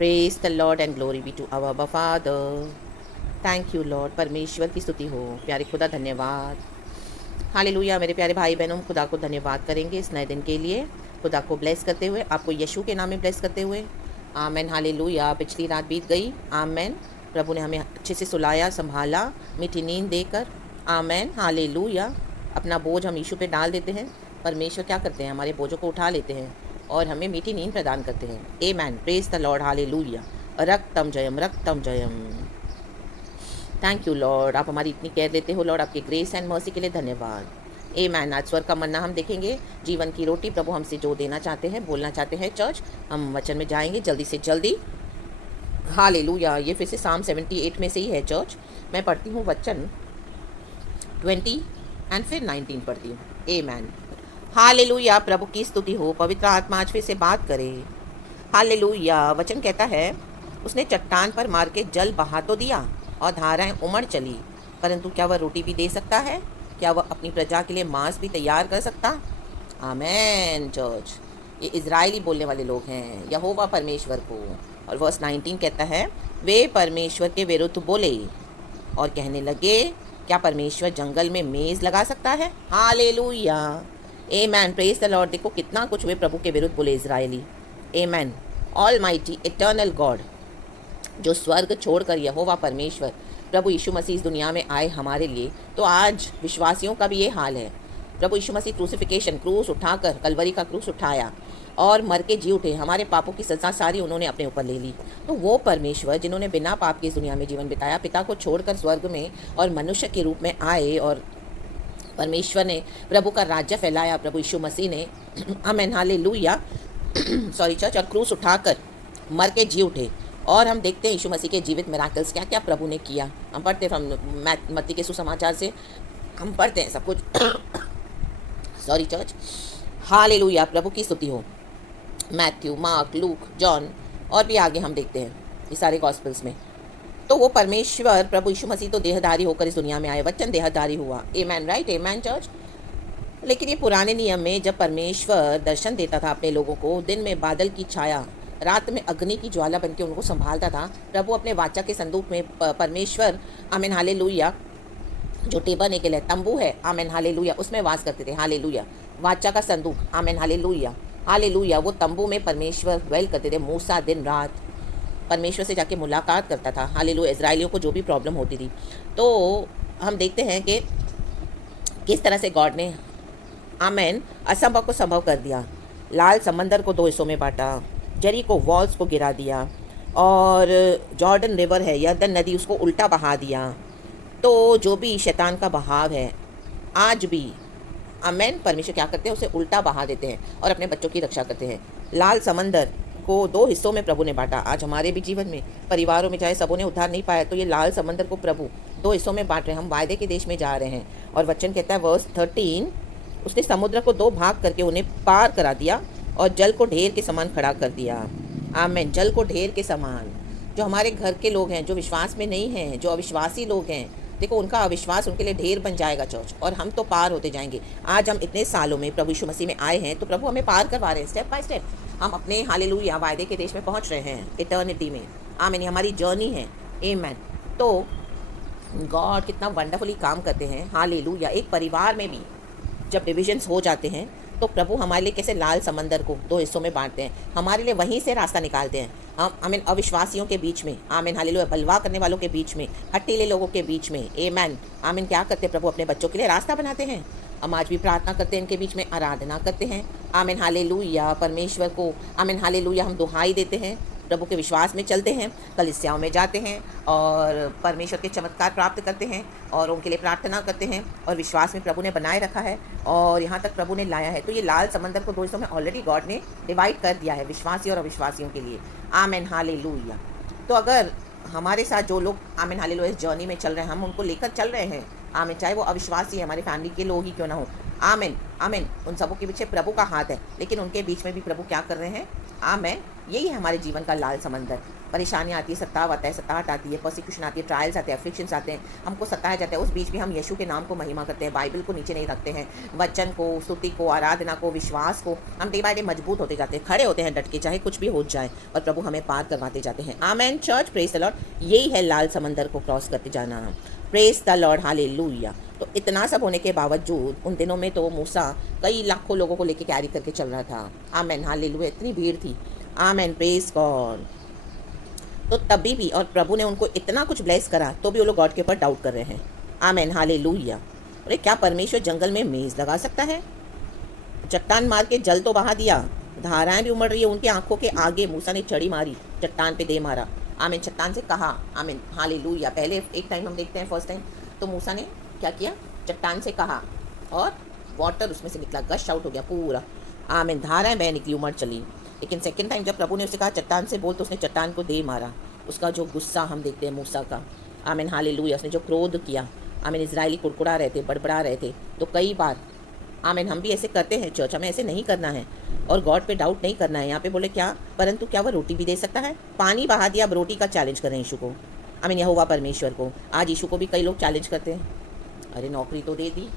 Praise the Lord and glory be to our Father. Thank you Lord. परमेश्वर की स्तुति हो। प्यारे खुदा धन्यवाद। हालेलुया। मेरे प्यारे भाई बहनों, खुदा को धन्यवाद करेंगे इस नए दिन के लिए। खुदा को ब्लेस करते हुए, आपको यीशु के नाम में ब्लेस करते हुए। आमेन। हालेलुया। पिछली रात बीत गई। आमेन। प्रभु ने हमें अच्छे से सुलाया, संभाला, मीठी नींद देकर। आमेन। हालेलुया। अपना बोझ हम यीशु पे डाल देते हैं। परमेश्वर क्या करते हैं? हमारे बोझों को उठा लेते हैं और हमें मीठी नींद प्रदान करते हैं। Amen. Praise the Lord. Hallelujah. रक्तम जयम, रक्तम जयम। थैंक यू लॉर्ड, आप हमारी इतनी केयर लेते हो लॉर्ड। आपकी ग्रेस एंड मर्सी के लिए धन्यवाद। आमेन। आज स्वर का मन्ना हम देखेंगे, जीवन की रोटी। प्रभु हमसे जो देना चाहते हैं, बोलना चाहते हैं चर्च, हम वचन में जाएंगे जल्दी से जल्दी। हालेलुया। ये फिर से साम 78 में से ही है चर्च। मैं पढ़ती हूँ वचन 20 एंड फिर 19 पढ़ती हूँ। आमेन। हालेलुया। प्रभु की स्तुति हो। पवित्र आत्मा आज फिर से बात करे। हालेलुया। वचन कहता है, उसने चट्टान पर मार के जल बहा तो दिया और धाराएं उमड़ चली, परंतु क्या वह रोटी भी दे सकता है? क्या वह अपनी प्रजा के लिए मांस भी तैयार कर सकता? आमेन चर्च। ये इजरायली बोलने वाले लोग हैं यहोवा परमेश्वर को। और वर्स 19 कहता है, वे परमेश्वर के विरुद्ध बोले और कहने लगे, क्या परमेश्वर जंगल में मेज़ लगा सकता है? Hallelujah. Amen. Praise the Lord. देखो कितना कुछ वे प्रभु के विरुद्ध बोले इजरायली। आमेन। ऑलमाइटी इटर्नल गॉड, जो स्वर्ग छोड़कर यहोवा परमेश्वर प्रभु यीशु मसीह इस दुनिया में आए हमारे लिए, तो आज विश्वासियों का भी ये हाल है। प्रभु यीशु मसीह क्रूसिफिकेशन, क्रूस उठाकर, कलवरी का क्रूस उठाया और मर के जी उठे। हमारे पापों की सज़ा सारी उन्होंने अपने ऊपर ले ली। तो वो परमेश्वर जिन्होंने बिना पाप की इस दुनिया में जीवन बिताया, पिता को छोड़कर स्वर्ग में और मनुष्य के रूप में आए और परमेश्वर ने प्रभु का राज्य फैलाया। प्रभु यीशु मसीह ने आमेन हालेलुया सॉरी चर्च, और क्रूस उठाकर मर के जी उठे। और हम देखते हैं यीशु मसीह के जीवित मिराकल्स, क्या क्या प्रभु ने किया। हम पढ़ते हैं हम मत्ती के सुसमाचार से हम पढ़ते हैं सब कुछ। Sorry church. हालेलुया। प्रभु की स्तुति हो। मैथ्यू, मार्क, लूक, जॉन और भी आगे हम देखते हैं ये सारे गॉस्पेल्स में। तो वो परमेश्वर प्रभु यीशु मसीह तो देहधारी होकर इस दुनिया में आए। वचन देहधारी हुआ। आमेन। राइट। आमेन चर्च। लेकिन ये पुराने नियम में जब परमेश्वर दर्शन देता था अपने लोगों को, दिन में बादल की छाया, रात में अग्नि की ज्वाला बनके उनको संभालता था। प्रभु अपने वाचा के संदूक में परमेश्वर आमेन हालेलुया, जो टेबरनेकल है, तंबू है, आमेन हालेलुया, उसमें वास करते थे। हालेलुया। वाचा का संदूक, आमेन हालेलुया, हालेलुया। वो तंबू में परमेश्वर ड्वेल करते थे। मूसा दिन रात परमेश्वर से जाके मुलाकात करता था। हालेलुया। इजराइलियों को जो भी प्रॉब्लम होती थी, तो हम देखते हैं कि किस तरह से गॉड ने आमेन असंभव को संभव कर दिया। लाल समंदर को 2 हिस्सों में बांटा, जेरिको वॉल्स को गिरा दिया, और जॉर्डन रिवर है, यरदन नदी, उसको उल्टा बहा दिया। तो जो भी शैतान का बहाव है आज भी, आमेन, परमेश्वर क्या करते हैं? उसे उल्टा बहा देते हैं और अपने बच्चों की रक्षा करते हैं। लाल समंदर को 2 हिस्सों में प्रभु ने बांटा। आज हमारे भी जीवन में, परिवारों में, चाहे सबों ने उद्धार नहीं पाया, तो ये लाल समंदर को प्रभु 2 हिस्सों में बांट रहे हैं। हम वायदे के देश में जा रहे हैं। और वचन कहता है वर्स 13, उसने समुद्र को 2 भाग करके उन्हें पार करा दिया और जल को ढेर के समान खड़ा कर दिया। आमेन। जल को ढेर के समान। जो हमारे घर के लोग हैं, जो विश्वास में नहीं हैं, जो अविश्वासी लोग हैं, देखो उनका अविश्वास उनके लिए ढेर बन जाएगा चर्च, और हम तो पार होते जाएंगे। आज हम इतने सालों में प्रभु यीशु मसीह में आए हैं, तो प्रभु हमें पार करवा रहे हैं स्टेप बाय स्टेप। हम अपने हालेलुया वायदे के देश में पहुंच रहे हैं, इटर्निटी में। आमीन। हमारी जर्नी है। आमेन। तो गॉड कितना वंडरफुली काम करते हैं। हालेलुया। एक परिवार में भी जब डिविजन्स हो जाते हैं, तो प्रभु हमारे लिए कैसे लाल समंदर को 2 हिस्सों में बांटते हैं, हमारे लिए वहीं से रास्ता निकालते हैं। हम आमीन अविश्वासियों के बीच में, आमीन हालेलुया, बलवा करने वालों के बीच में, हट्टीले लोगों के बीच में, आमीन आमीन, क्या करते हैं? प्रभु अपने बच्चों के लिए रास्ता बनाते हैं। हम आज भी प्रार्थना करते हैं, इनके बीच में आराधना करते हैं। आमीन हालेलुया। परमेश्वर को आमीन हालेलुया हम दुहाई देते हैं, प्रभु के विश्वास में चलते हैं, कलीसियाओं में जाते हैं और परमेश्वर के चमत्कार प्राप्त करते हैं और उनके लिए प्रार्थना करते हैं, और विश्वास में प्रभु ने बनाए रखा है और यहाँ तक प्रभु ने लाया है। तो ये लाल समंदर को 2 हिस्सों में ऑलरेडी गॉड ने डिवाइड कर दिया है, विश्वासी और अविश्वासियों के लिए। आमीन हालेलुया। तो अगर हमारे साथ जो लोग आमीन हालेलुया इस जर्नी में चल रहे हैं, हम उनको लेकर चल रहे हैं। आमीन। चाहे वो अविश्वासी है, हमारी फैमिली के लोग ही क्यों ना हो। आमीन आमीन। उन सबों के पीछे प्रभु का हाथ है, लेकिन उनके बीच में भी प्रभु क्या कर रहे हैं? आमेन। यही है हमारे जीवन का लाल समंदर। परेशानियाँ आती है, सताव आता है, सताहट आती है, परसिक्यूशन आती है, ट्रायल्स आते हैं, अफ्लिक्शंस आते हैं, हमको सताया जाता है। उस बीच भी हम यीशु के नाम को महिमा करते हैं, बाइबल को नीचे नहीं रखते हैं, वचन को, स्तुति को, आराधना को, विश्वास को। हम डे बाय डे मजबूत होते जाते हैं, खड़े होते हैं डट के, चाहे कुछ भी हो जाए, और प्रभु हमें पार करवाते जाते हैं। आमेन चर्च, प्रेज द लॉर्ड। यही है लाल समंदर को क्रॉस करते जाना। Praise the Lord, hallelujah. तो इतना सब होने के बावजूद उन दिनों में तो मूसा कई लाखों लोगों को लेके कैरी करके चल रहा था। आमेन, हालेलुया। इतनी भीड़ थी। आमेन, प्रेज गॉड। तो तभी भी, और प्रभु ने उनको इतना कुछ ब्लेस करा, तो भी वो लोग गॉड के ऊपर डाउट कर रहे हैं। आमेन, हालेलुया। अरे क्या परमेश्वर जंगल में मेज़ लगा सकता है? चट्टान मार के जल तो बहा दिया, धाराएं भी उमड़ रही है उनकी आंखों के आगे। मूसा ने छड़ी मारी, चट्टान पे दे मारा। आमीन, चट्टान से कहा, आमीन, हालेलुया। पहले एक टाइम हम देखते हैं, फर्स्ट टाइम तो मूसा ने क्या किया, चट्टान से कहा और वाटर उसमें से निकला, गश आउट हो गया पूरा। आमीन, धाराएं बह निकली, उमड़ चली। लेकिन सेकंड टाइम जब प्रभु ने उसे कहा चट्टान से बोल, तो उसने चट्टान को दे मारा। उसका जो गुस्सा हम देखते हैं मूसा का, आमीन, हालेलुया। उसने जो क्रोध किया, आमीन। इजरायली कुड़कुड़ा रहे थे, बड़बड़ा रहे थे। तो कई बार, आमीन, हम भी ऐसे करते हैं चर्च, हमें ऐसे नहीं करना है और गॉड पे डाउट नहीं करना है। यहाँ पे बोले क्या, परंतु क्या वह रोटी भी दे सकता है? पानी बहा दिया, अब रोटी का चैलेंज कर रहे हैं यीशु को। आमीन, यहोवा परमेश्वर को। आज यीशु को भी कई लोग चैलेंज करते हैं, अरे नौकरी तो दे दी,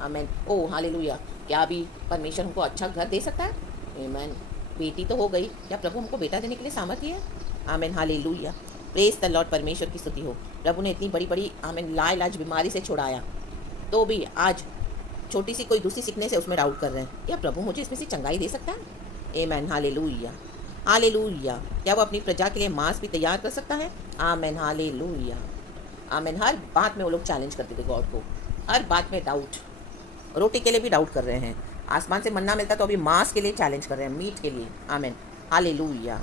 आमीन, ओ हालेलुया। क्या अभी परमेश्वर हमको अच्छा घर दे सकता है? आमीन, बेटी तो हो गई, क्या प्रभु हमको बेटा देने के लिए सामर्थ्य है? आमीन, हालेलुया। प्रेज द लॉर्ड, परमेश्वर की स्तुति हो। प्रभु ने इतनी बड़ी बड़ी, आमीन, लाइलाज बीमारी से छुड़ाया, तो भी आज छोटी सी कोई दूसरी सीखने से उसमें डाउट कर रहे हैं, क्या प्रभु मुझे इसमें से चंगाई दे सकता है? आमेन, हालेलुया, हालेलुया। क्या वो अपनी प्रजा के लिए मांस भी तैयार कर सकता है? आमेन, हालेलुया, आमेन। हर बात में वो लोग चैलेंज करते थे गॉड को, हर बात में डाउट। रोटी के लिए भी डाउट कर रहे हैं, आसमान से मन्ना मिलता तो अभी मांस के लिए चैलेंज कर रहे हैं, मीट के लिए। आमेन, हालेलुया।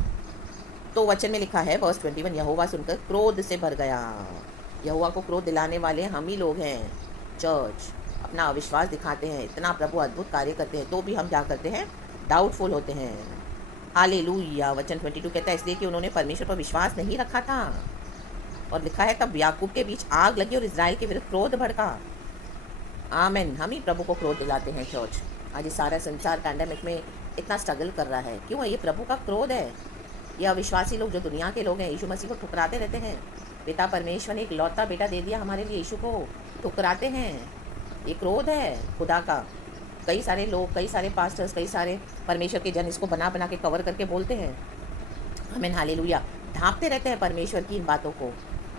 तो वचन में लिखा है वर्स 21, यहोवा सुनकर क्रोध से भर गया। यहोवा को क्रोध दिलाने वाले हम ही लोग हैं चर्च। अपना अविश्वास दिखाते हैं, इतना प्रभु अद्भुत कार्य करते हैं, तो भी हम क्या करते हैं, डाउटफुल होते हैं। हालेलुया। वचन 22 कहता है, इसलिए कि उन्होंने परमेश्वर पर विश्वास नहीं रखा था। और लिखा है, तब याकूब के बीच आग लगी और इजराइल के विरुद्ध क्रोध भड़का। आमेन। हम ही प्रभु को क्रोध दिलाते हैं चर्च। आज ये सारा संसार पैंडेमिक में इतना स्ट्रगल कर रहा है, क्यों है? ये प्रभु का क्रोध है। ये अविश्वासी लोग, जो दुनिया के लोग हैं, यीशु मसीह को ठुकराते रहते हैं। पिता परमेश्वर ने एक लौता बेटा दे दिया हमारे लिए, यीशु को ठुकराते हैं। ये क्रोध है खुदा का। कई सारे लोग, कई सारे पास्टर्स, कई सारे परमेश्वर के जन इसको बना बना के कवर करके बोलते हैं। आमीन, हालेलुया। ढांपते रहते हैं परमेश्वर की इन बातों को,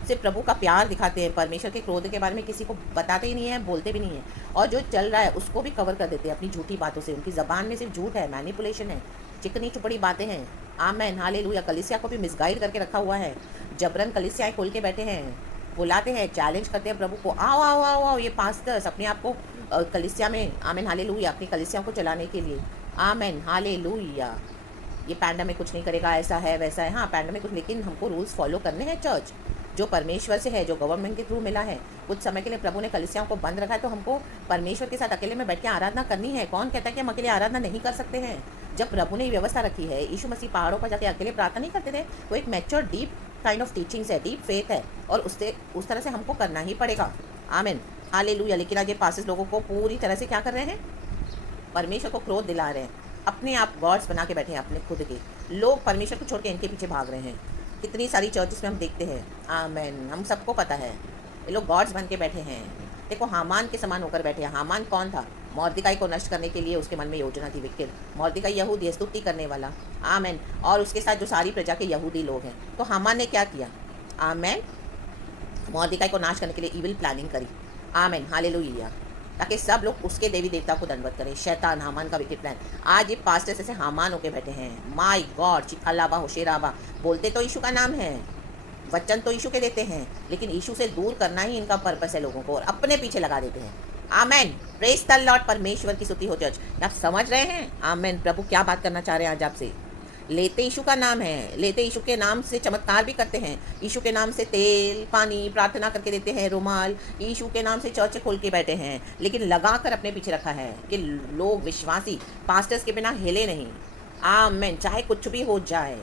सिर्फ प्रभु का प्यार दिखाते हैं, परमेश्वर के क्रोध के बारे में किसी को बताते ही नहीं है, बोलते भी नहीं है। और जो चल रहा है उसको भी कवर कर देते हैं अपनी झूठी बातों से। उनकी ज़बान में सिर्फ झूठ है, मैनिपुलेशन है, चिकनी चुपड़ी बातें हैं। आमीन, हालेलुया। कलीसिया को भी मिसगाइड करके रखा हुआ है, जबरन कलीसियाएं खोल के बैठे हैं, बुलाते हैं, चैलेंज करते हैं प्रभु को, आओ आओ आओ आओ। ये पास्टर्स अपने आप को कलीसिया में, आमीन, हालेलुया, अपनी कलीसिया को चलाने के लिए। आमीन, हालेलुया। ये पैंडेमिक कुछ नहीं करेगा, ऐसा है वैसा है। हाँ, पैंडेमिक कुछ, लेकिन हमको रूल्स फॉलो करने हैं चर्च, जो परमेश्वर से है, जो गवर्नमेंट के थ्रू मिला है। कुछ समय के लिए प्रभु ने कलीसियाओं को बंद रखा है, तो हमको परमेश्वर के साथ अकेले में बैठ के आराधना करनी है। कौन कहता है कि हम अकेले आराधना नहीं कर सकते हैं? जब प्रभु ने व्यवस्था रखी है, यीशु मसीह पहाड़ों पर जाके अकेले प्रार्थना नहीं करते थे। वो एक mature deep kind of teachings है, डीप फेथ है, और उससे उस तरह से हमको करना ही पड़ेगा। आमीन, हालेलुया। लेकिन आज ये पासेस लोगों को पूरी तरह से क्या कर रहे हैं, परमेश्वर को क्रोध दिला रहे हैं। अपने आप गॉड्स बना के बैठे हैं, अपने खुद के लोग परमेश्वर को छोड़ के इनके पीछे भाग रहे हैं। कितनी सारी चर्चेस में हम देखते हैं। आमीन, हम सबको पता है, ये लोग गॉड्स बन के बैठे हैं। देखो, हामान के समान होकर बैठे हैं। हामान कौन था? मोर्दिकाई को नष्ट करने के लिए उसके मन में योजना थी विक्किड। मोर्दिकाई यहूदी है, स्तुति करने वाला। आमीन। और उसके साथ जो सारी प्रजा के यहूदी लोग हैं। तो हामान ने क्या किया? आमीन, मोर्दिकाई को नाश करने के लिए इविल प्लानिंग करी। आमीन, हालेलुया, ताकि सब लोग उसके देवी देवता को दंडवत करें। शैतान, हामान का विकेट प्लान। आज ये पास्टर्स ऐसे हामान होके बैठे हैं। माय गॉड, चिखलाबा होशेराबा, बोलते तो यीशु का नाम है, वचन तो यीशु के देते हैं, लेकिन यीशु से दूर करना ही इनका पर्पस है लोगों को, और अपने पीछे लगा देते हैं। Amen, praise the Lord. परमेश्वर की स्तुति हो चर्च। आप समझ रहे हैं? आमेन। प्रभु क्या बात करना चाह रहे हैं आज आपसे? लेते यीशु का नाम है, लेते यीशु के नाम से चमत्कार भी करते हैं। यीशु के नाम से तेल, पानी, प्रार्थना करके देते हैं, रुमाल। यीशु के नाम से चर्च खोल के बैठे हैं, लेकिन लगा कर अपने पीछे रखा है कि लोग विश्वासी पास्टर्स के बिना हिले नहीं। आमेन। चाहे कुछ भी हो जाए,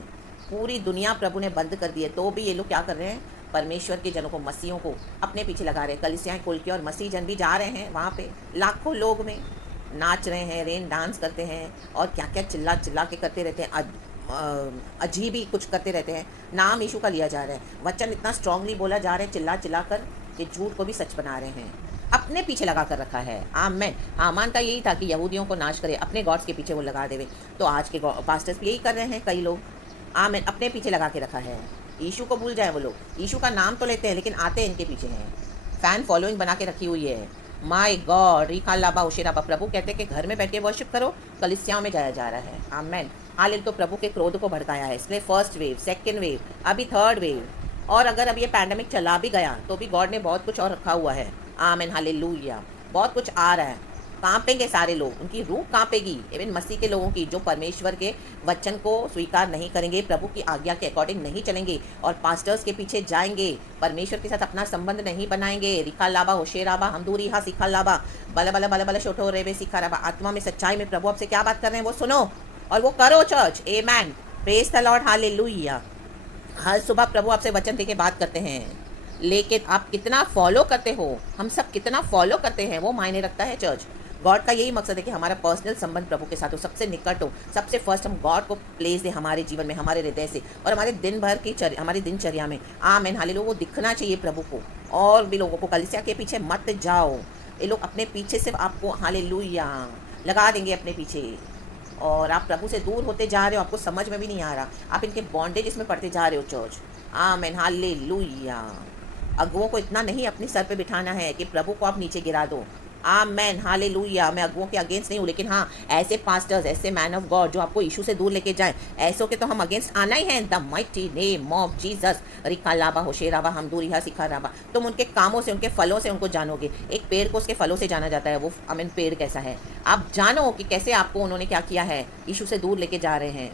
पूरी दुनिया प्रभु ने बंद कर दी है, तो भी ये लोग क्या कर रहे हैं? परमेश्वर के जनों को, मसीहों को अपने पीछे लगा रहे हैं। कलीसियाएं खोल के, और मसीह जन भी जा रहे हैं वहाँ पे, लाखों लोग में नाच रहे हैं, रेन डांस करते हैं, और क्या क्या चिल्ला चिल्ला के करते रहते हैं। अजीब ही कुछ करते रहते हैं। नाम यीशु का लिया जा रहा है, वचन इतना स्ट्रांगली बोला जा रहा है, चिल्ला चिल्ला कर कि झूठ को भी सच बना रहे हैं, अपने पीछे लगा कर रखा है। आमेन। हामान का यही था कि यहूदियों को नाश करे, अपने गॉड्स के पीछे वो लगा देवे। तो आज के पास्टर्स भी यही कर रहे हैं कई लोग। आमेन, अपने पीछे लगा के रखा है। यीशु को भूल जाए वो लोग, यीशु का नाम तो लेते हैं लेकिन आते इनके पीछे हैं। फ़ैन फॉलोइंग बना के रखी हुई है। माय गॉड, रिखा लाबा उशेराबा। प्रभु कहते हैं कि घर में बैठ के वर्शिप करो, कलीसियाओं में जाया जा रहा है। आमेन। हालेलुया। तो प्रभु के क्रोध को भड़काया है, इसलिए फर्स्ट वेव, सेकंड वेव, अभी थर्ड वेव, और अगर अब ये पैंडेमिक चला भी गया तो भी गॉड ने बहुत कुछ और रखा हुआ है। आमेन, हालेलुया। बहुत कुछ आ रहा है। कांपेंगे सारे लोग, उनकी रूह कांपेगी। इवन मसीह के लोगों की जो परमेश्वर के वचन को स्वीकार नहीं करेंगे, प्रभु की आज्ञा के अकॉर्डिंग नहीं चलेंगे और पास्टर्स के पीछे जाएंगे, परमेश्वर के साथ अपना संबंध नहीं बनाएंगे। रिखा लाबा होशेराबा हमदूरी हा सिखा लाबा बला बला बला बला शोठो रेवे सिखा राबा। आत्मा में सच्चाई में प्रभु आपसे क्या बात कर रहे हैं वो सुनो और वो करो church. Amen, praise the Lord, hallelujah. हर सुबह प्रभु आपसे वचन देके बात करते हैं, लेकिन आप कितना फॉलो करते हो, हम सब कितना फॉलो करते हैं वो मायने रखता है चर्च। गॉड का यही मकसद है कि हमारा पर्सनल संबंध प्रभु के साथ हो, सबसे निकट हो, सबसे फर्स्ट हम गॉड को प्लेस दें हमारे जीवन में, हमारे हृदय से और हमारे दिन भर की हमारी दिनचर्या में। आमेन, हालेलुया। वो दिखना चाहिए प्रभु को। और भी लोगों को कलीसिया के पीछे मत जाओ, ये लोग अपने पीछे सिर्फ आपको हालेलुया लगा देंगे अपने पीछे, और आप प्रभु से दूर होते जा रहे हो, आपको समझ में भी नहीं आ रहा, आप इनके बॉन्डेज में पड़ते जा रहे हो चर्च। आमेन, हालेलुया। अगुओं को इतना नहीं अपने सर पे बिठाना है कि प्रभु को आप नीचे गिरा दो। आमेन, हालेलुया। मैं अगुओं के अगेंस्ट नहीं हूँ, लेकिन हाँ, ऐसे पास्टर्स, ऐसे मैन ऑफ गॉड जो आपको यीशु से दूर लेके जाएं, ऐसों के तो हम अगेंस्ट आना ही है। The mighty name of Jesus. Rica लाबा होशेराबा हमदूरी हा सिखा राबा। तुम उनके कामों से, उनके फलों से उनको जानोगे। एक पेड़ को उसके फलों से जाना जाता है, वो आमीन पेड़ कैसा है। आप जानो कि कैसे आपको उन्होंने क्या किया है, यीशु से दूर लेके जा रहे हैं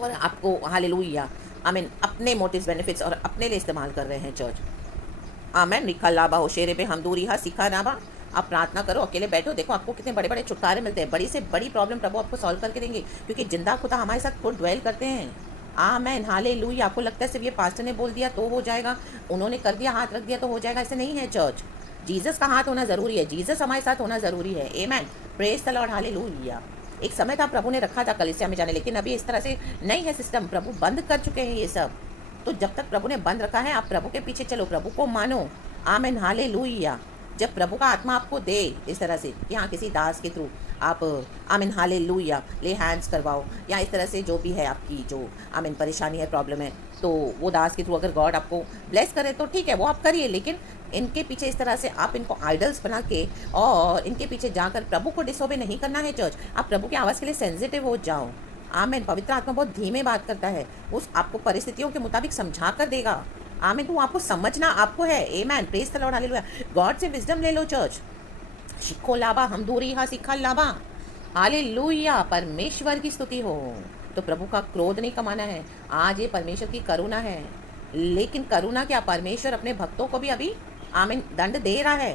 और आपको हालेलुया आमीन अपने मोटिव्स, बेनिफिट्स और अपने लिए इस्तेमाल कर रहे हैं चर्च। आमेन, रिका लाबा होशेरे पे हमदूरी हा सिखा राबा। आप प्रार्थना करो, अकेले बैठो, देखो आपको कितने बड़े बड़े छुटकारे मिलते हैं। बड़ी से बड़ी प्रॉब्लम प्रभु आपको सॉल्व करके देंगे, क्योंकि जिंदा खुदा हमारे साथ खुद ड्वेल करते हैं। आमेन, हालेलुया। आपको लगता है सिर्फ ये पास्टर ने बोल दिया तो हो जाएगा, उन्होंने कर दिया, हाथ रख दिया तो हो जाएगा, ऐसे नहीं है चर्च। जीसस का हाथ होना ज़रूरी है, जीसस हमारे साथ होना ज़रूरी है। आमेन, प्रेज द लॉर्ड, हालेलुया। एक समय था प्रभु ने रखा था कलीसिया में जाने, लेकिन अभी इस तरह से नहीं है सिस्टम, प्रभु बंद कर चुके हैं ये सब। तो जब तक प्रभु ने बंद रखा है, आप प्रभु के पीछे चलो, प्रभु को मानो। आमेन, हालेलुया। जब प्रभु का आत्मा आपको दे इस तरह से कि हाँ किसी दास के थ्रू आप आमीन हालेलुया ले हैंड्स करवाओ, या इस तरह से जो भी है आपकी जो आमीन परेशानी है, प्रॉब्लम है, तो वो दास के थ्रू अगर गॉड आपको ब्लेस करे तो ठीक है, वो आप करिए। लेकिन इनके पीछे इस तरह से आप इनको आइडल्स बना के और इनके पीछे जाकर प्रभु को डिसोबे नहीं करना है चर्च। आप प्रभु की आवाज़ के लिए सेंसिटिव हो जाओ। आमीन। पवित्र आत्मा बहुत धीमे बात करता है, उस आपको परिस्थितियों के मुताबिक समझा कर देगा। आमीन। तो आपको समझना आपको है। आमीन, praise the Lord, hallelujah. God से विजडम ले लो चर्च। शिखो लाभा हम दूरी हा सिखा लाभा, हालेलुया। परमेश्वर की स्तुति हो। तो प्रभु का क्रोध नहीं कमाना है, आज ये परमेश्वर की करुणा है। लेकिन करुणा क्या, परमेश्वर अपने भक्तों को भी अभी आमीन दंड दे रहा है,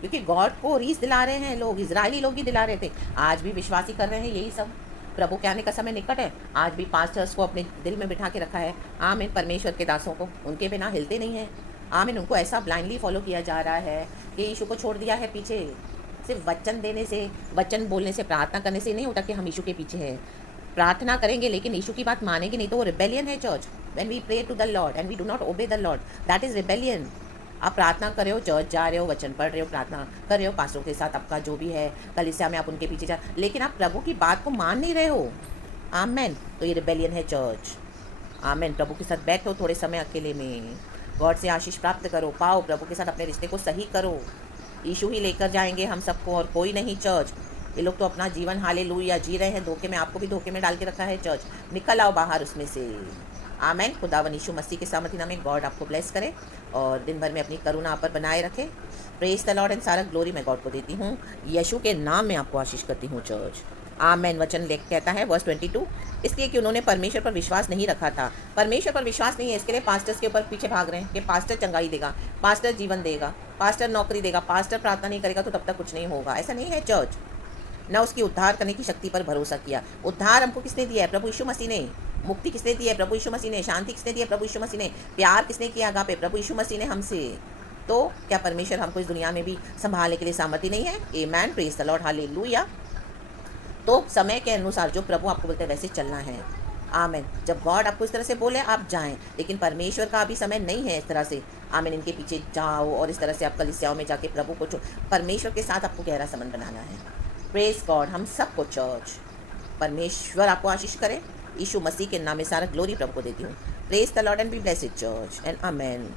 क्योंकि गॉड को रीस दिला रहे हैं लोग, इजरायली लोग ही दिला रहे थे, आज भी विश्वासी कर रहे हैं यही सब। प्रभु के आने का समय निकट है, आज भी पास्टर्स को अपने दिल में बिठा के रखा है। आमीन। परमेश्वर के दासों को उनके बिना हिलते नहीं हैं। आमीन। उनको ऐसा ब्लाइंडली फॉलो किया जा रहा है कि यीशु को छोड़ दिया है पीछे। सिर्फ वचन देने से, वचन बोलने से, प्रार्थना करने से नहीं होता कि हम यीशु के पीछे हैं। प्रार्थना करेंगे लेकिन यीशु की बात मानेंगे नहीं तो वो रिबेलियन है church. When we pray to the Lord and we do not obey the Lord, that is rebellion. आप प्रार्थना कर रहे हो, चर्च जा रहे हो, वचन पढ़ रहे हो, प्रार्थना कर रहे हो, पास्टरों के साथ आपका जो भी है कलीसिया में आप उनके पीछे जा, लेकिन आप प्रभु की बात को मान नहीं रहे हो। आमेन। तो ये रिबेलियन है चर्च। आमेन। प्रभु के साथ बैठो थोड़े समय अकेले में, गॉड से आशीष प्राप्त करो, पाओ, प्रभु के साथ अपने रिश्ते को सही करो। यीशु ही लेकर जाएंगे हम सबको और कोई नहीं चर्च। ये लोग तो अपना जीवन हालेलुया जी रहे हैं धोखे में, आपको भी धोखे में डाल के रखा है चर्च। निकल आओ बाहर उसमें से। आमेन। खुदावन यीशु मसीह के सामर्थी नाम में गॉड आपको ब्लेस करे और दिन भर में अपनी करुणा आप पर बनाए रखे। प्रेज द लॉर्ड एंड सारा ग्लोरी मैं गॉड को देती हूँ। यीशु के नाम में आपको आशीष करती हूँ चर्च। आमेन। वचन लेख कहता है वर्स 22, इसलिए कि उन्होंने परमेश्वर पर विश्वास नहीं रखा था। परमेश्वर पर विश्वास नहीं है, इसके लिए पास्टर्स के ऊपर पीछे भाग रहे हैं कि पास्टर चंगाई देगा, पास्टर जीवन देगा, पास्टर नौकरी देगा, पास्टर प्रार्थना नहीं करेगा तो तब तक कुछ नहीं होगा। ऐसा नहीं है चर्च। न उसकी उद्धार करने की शक्ति पर भरोसा किया। उद्धार हमको किसने दिया है? प्रभु यीशु मसीह ने। मुक्ति किसने दी है? प्रभु यीशु मसीह ने। शांति किसने दी है? प्रभु यीशु मसीह ने। प्यार किसने किया अगापे? प्रभु यीशु मसीह ने हमसे। तो क्या परमेश्वर हमको इस दुनिया में भी संभालने के लिए सामर्थ्य नहीं है? आमेन, प्रेज द लॉर्ड, हालेलुया। तो समय के अनुसार जो प्रभु आपको बोलते हैं वैसे चलना है। आमेन। जब गॉड आपको इस तरह से बोले आप जाएं, लेकिन परमेश्वर का अभी समय नहीं है इस तरह से। आमेन। इनके पीछे जाओ और इस तरह से आप कलीसियाओं में जाके प्रभु को परमेश्वर के साथ आपको गहरा संबंध बनाना है। Praise God. हम सबको चर्च, परमेश्वर आपको आशीष करे। यीशु मसीह के नाम में सारा ग्लोरी प्रभु को देती हूँ। Praise the Lord and be blessed church and amen.